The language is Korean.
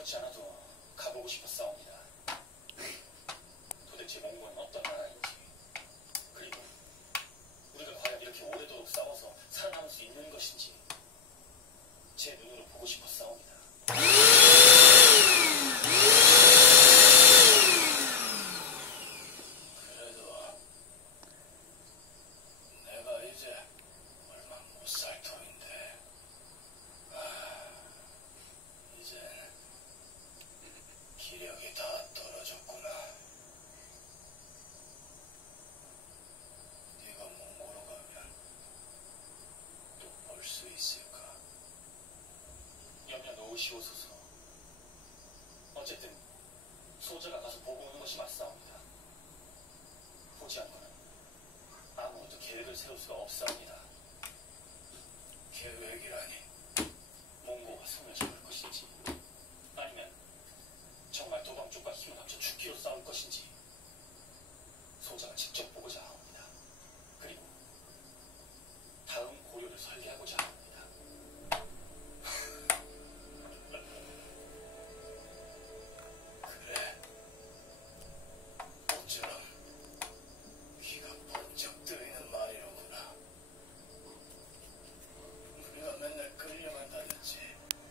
그렇지 않아도 가보고 싶었사옵니다. 도대체 몽골은 어떤 나라인지 그리고 우리가 과연 이렇게 오래도록 싸워서 살아남을 수 있는 것인지 제 눈으로 보고 싶었사옵니다. 그래도 내가 이제 얼마 못 살 터인데 아, 이젠 기력이 다 떨어졌구나. 네가 몽골로 가면 또 볼 수 있을까? 염려 놓으시옵소서. 어쨌든 소자가 가서 보고 오는 것이 맞사옵니다. 보지 않고는 아무것도 계획을 세울 수가 없사옵니다. 계획이라니 몽고가 손을 잡을 것인지 아니면 정말 도방 쪽과 힘을 합쳐 죽기로 싸울 것인지